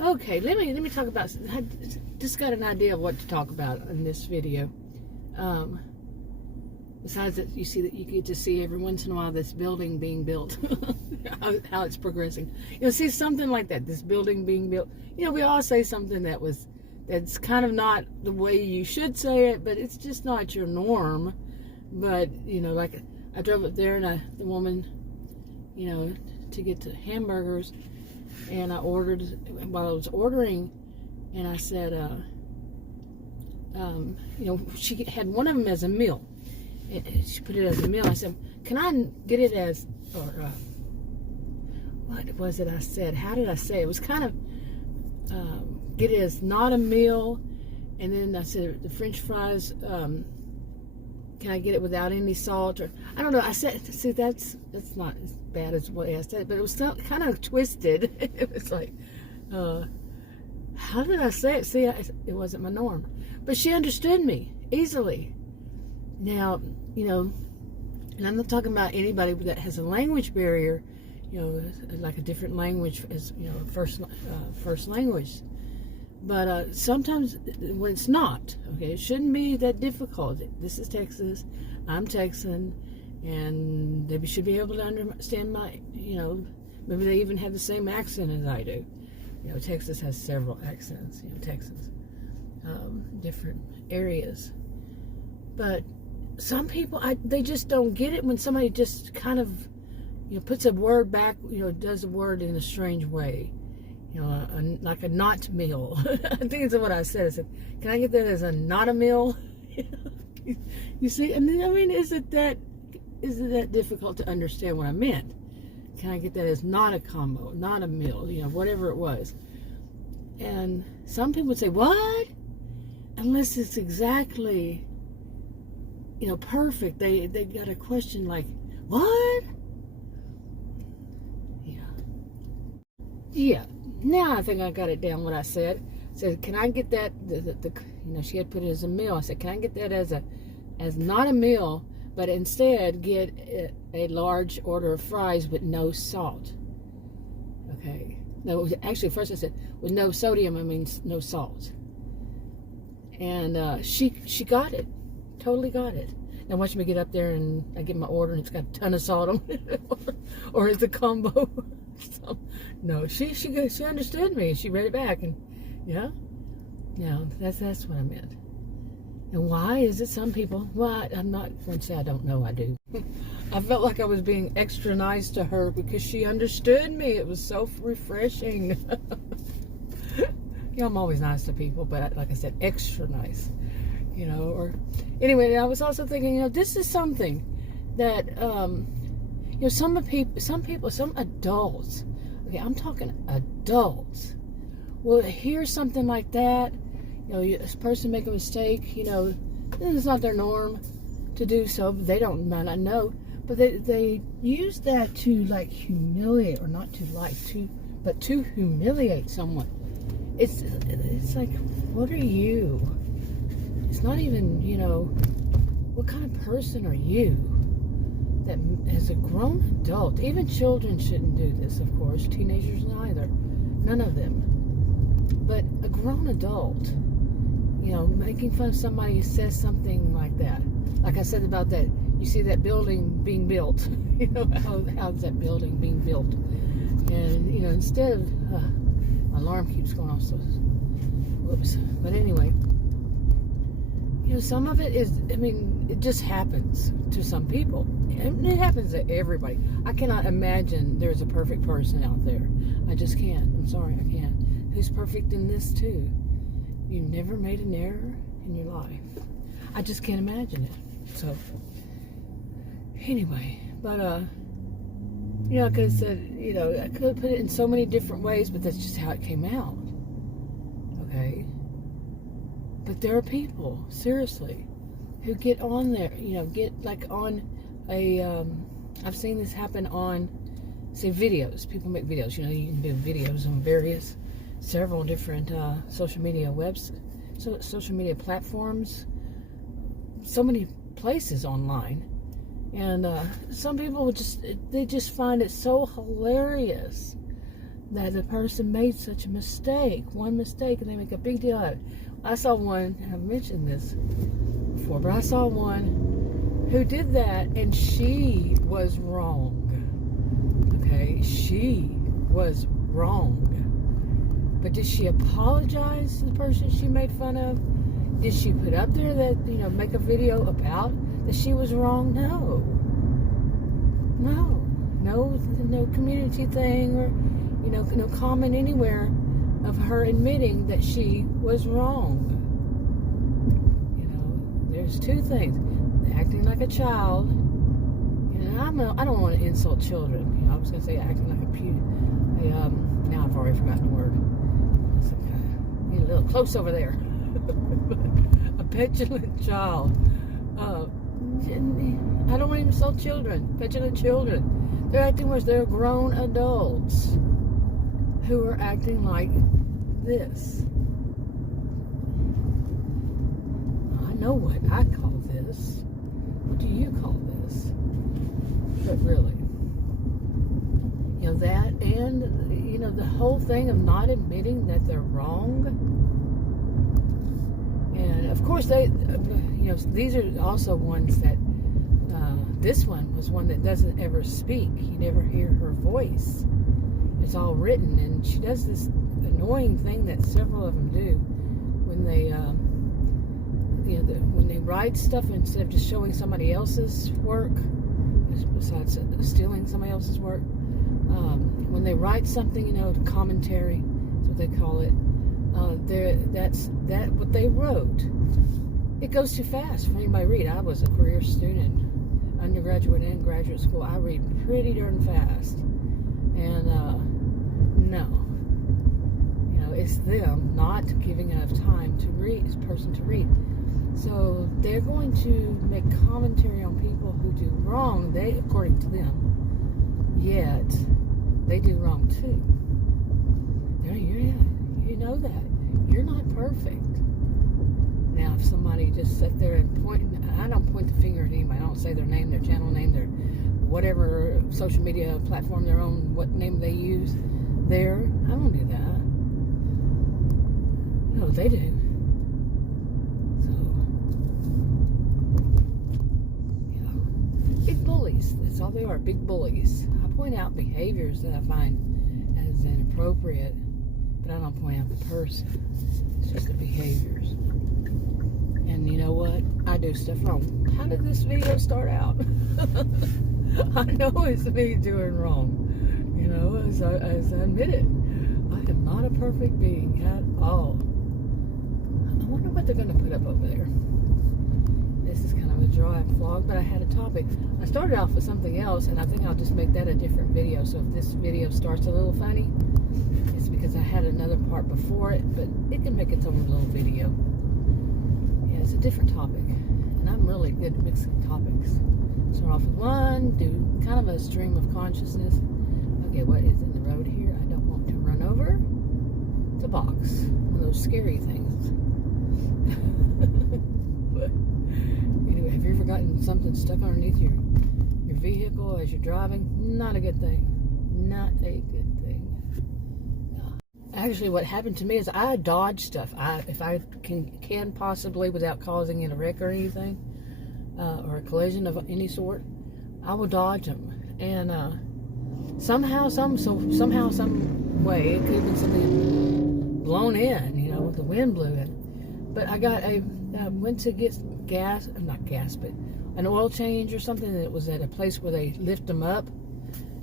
Okay, let me talk about. I just got an idea of what to talk about in this video. Besides that, you see that you get to see every once in a while this building being built, how it's progressing. You'll see something like that. This building being built. You know, we all say something that's kind of not the way you should say it, but it's just not your norm. But you know, like I drove up there and the woman, you know, to get to hamburgers, and I ordered while I was ordering, and I said, you know, she had one of them as a meal. And she put it as a meal. I said, can I get it as, or what was it I said? How did I say it? It was kind of, get it as not a meal. And then I said, the French fries, can I get it without any salt? Or I don't know. I said, see, that's not as bad as what I said, but it was still kind of twisted. It was like, how did I say it? See, it wasn't my norm. But she understood me easily. Now, you know, and I'm not talking about anybody that has a language barrier, you know, like a different language as, you know, first language. But sometimes when it's not, okay, it shouldn't be that difficult. This is Texas, I'm Texan, and they should be able to understand my, you know, maybe they even have the same accent as I do. You know, Texas has several accents, you know, Texans, different areas. But some people, they just don't get it when somebody just kind of, you know, puts a word back, you know, does a word in a strange way. You know, like a not meal. I think it's what I said. I said, can I get that as a not a meal? You see, I mean, is it that difficult to understand what I meant? Can I get that as not a combo, not a meal, you know, whatever it was? And some people would say, what? Unless it's exactly, you know, perfect. They got a question like, what? Yeah. Now I think I got it down what I said. I said, can I get that, you know, she had put it as a meal. I said, can I get that as not a meal, but instead get a large order of fries with no salt? Okay. No, actually, first I said, with no sodium, I mean no salt. And she got it. Totally got it. Now watch me get up there and I get my order and it's got a ton of salt on it. Or it's a combo. So, no, she understood me. She read it back and, yeah. No, that's what I meant. And why is it some people, well, I'm not going to say I don't know, I do. I felt like I was being extra nice to her because she understood me. It was so refreshing. You know, I'm always nice to people, but like I said, extra nice. You know, or anyway, I was also thinking, you know, this is something that, you know, some adults, okay, I'm talking adults, will hear something like that. You know, this person make a mistake, you know, it's not their norm to do so, but they don't, might not know, but they use that to like humiliate, or not to like, but to humiliate someone. It's like, what are you? It's not even, you know, what kind of person are you that as a grown adult, even children shouldn't do this, of course, teenagers neither, none of them, but a grown adult, you know, making fun of somebody who says something like that. Like I said about that, you see that building being built, you know, how's that building being built? And, you know, instead of, my alarm keeps going off, so, whoops, but anyway, you know, some of it is, I mean, it just happens to some people. And it happens to everybody. I cannot imagine there's a perfect person out there. I just can't. I'm sorry, I can't. Who's perfect in this too? You never made an error in your life. I just can't imagine it. So, anyway, but, you know, I could have said, you know, I could have put it in so many different ways, but that's just how it came out. Okay? But there are people, seriously, who get on there, you know, get like on a, I've seen this happen on, say, videos. People make videos, you know, you can do videos on several different social media social media platforms, so many places online. And some people they just find it so hilarious that the person made such a mistake, one mistake, and they make a big deal out of it. I saw one, and I've mentioned this before, but I saw one who did that, and she was wrong. Okay, she was wrong. But did she apologize to the person she made fun of? Did she put up there that, make a video about that she was wrong? No. No community thing or, no comment anywhere of her admitting that she was wrong. There's two things. Acting like a child. I don't want to insult children. I was going to say acting like now I've already forgotten the word. You're a little close over there. A petulant child. I don't want to insult children. Petulant children. They're acting worse. They're grown adults who are acting like this. I know what I call this. What do you call this? But really, that, and the whole thing of not admitting that they're wrong. And of course these are also ones that this one was one that doesn't ever speak. You never hear her voice. It's all written, and she does this annoying thing that several of them do when they when they write stuff instead of just showing somebody else's work, besides stealing somebody else's work. When they write something, commentary, that's what they call it. That's what they wrote. It goes too fast for anybody to read. I was a career student, undergraduate and graduate school. I read pretty darn fast, and no, it's them not giving enough time to read, this person to read. So they're going to make commentary on people who do wrong. According to them, yet they do wrong too. You know that you're not perfect. Now, if somebody just sat there and I don't point the finger at anybody. I don't say their name, their channel name, their whatever social media platform they're on, what name they use there. I don't do that. No, they do. Big bullies. That's all they are, big bullies. I point out behaviors that I find as inappropriate, but I don't point out the person. It's just the behaviors. And you know what? I do stuff wrong. How did this video start out? I know it's me doing wrong. As I admit it. I am not a perfect being at all. I wonder what they're going to put up over there. This is kind of a dry vlog, but I had a topic. I started off with something else, and I think I'll just make that a different video. So if this video starts a little funny, it's because I had another part before it, but it can make its own little video. Yeah, it's a different topic, and I'm really good at mixing topics. Start off with one, do kind of a stream of consciousness. Okay, what is in the road here? I don't want to run over. It's a box, one of those scary things. But anyway, have you ever gotten something stuck underneath your vehicle as you're driving? Not a good thing. Not a good thing. No. Actually, what happened to me is I dodge stuff. If I can possibly, without causing it a wreck or anything, or a collision of any sort, I will dodge them. And somehow, some way, it could have been something blown in, the wind blew it. But I went to get not gas, but an oil change or something, and it was at a place where they lift them up.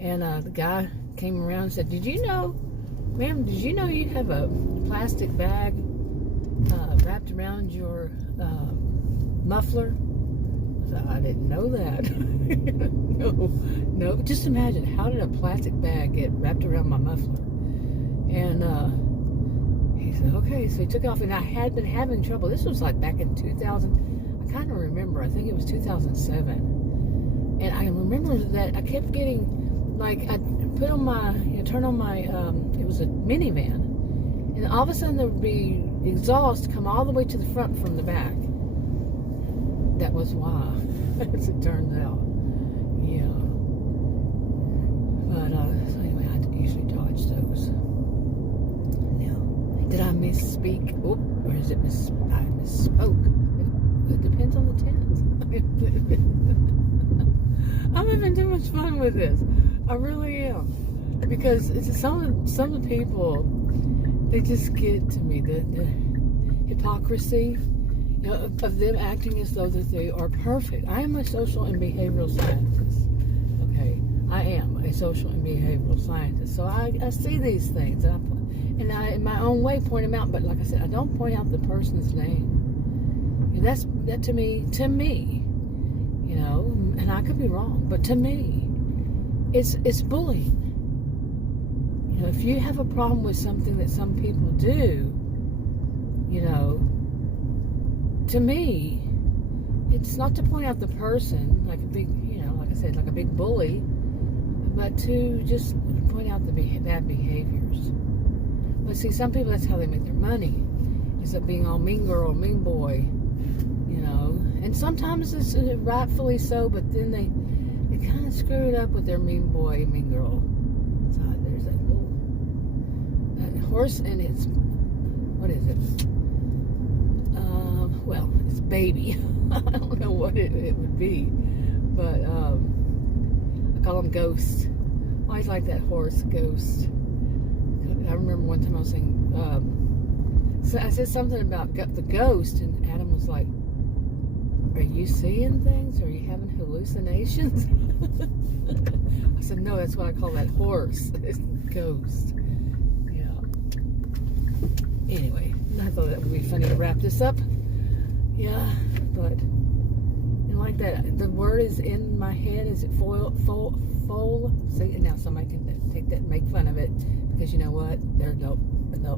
And the guy came around and said, ma'am, did you know you have a plastic bag wrapped around your muffler? I didn't know that. No. Just imagine, how did a plastic bag get wrapped around my muffler? And he said, okay. So he took off, and I had been having trouble. This was like back in 2000. I kind of remember. I think it was 2007. And I remember that I kept getting, like, I put on my, turn on my, it was a minivan. And all of a sudden there would be exhaust come all the way to the front from the back. That was why, as it turns out. Yeah. But, so anyway, you usually dodge those. Now, did I misspeak? Oh, or is it I misspoke? It depends on the tense. I'm having too much fun with this. I really am. Because some of the people, they just get to me. The hypocrisy, of them acting as though that they are perfect. I am a social and behavioral scientist. Okay, I am a social and behavioral scientist. So I see these things, and I, in my own way, point them out. But like I said, I don't point out the person's name. And that to me, and I could be wrong, but to me, it's bullying. If you have a problem with something that some people do, to me, it's not to point out the person like a big, like I said, like a big bully, but to just point out the bad behaviors. But see, some people, that's how they make their money, is that being all mean girl, mean boy, and sometimes it's rightfully so, but then they kind of screw it up with their mean boy, mean girl. So there's that little horse, and it's, what is it? Well, it's baby. I don't know what it would be, but I call him Ghost. I always like that horse, Ghost. I remember one time I was saying, so I said something about the ghost, and Adam was like, "Are you seeing things? Are you having hallucinations?" I said, "No, that's what I call that horse. It's Ghost." Yeah. Anyway, I thought that would be funny to wrap this up. Yeah, but and like that, the word is in my head. Is it foal? See, and now somebody can take that and make fun of it, because you know what? They're adult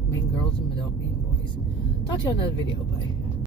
mean girls and adult mean boys. Talk to you on another video. Bye.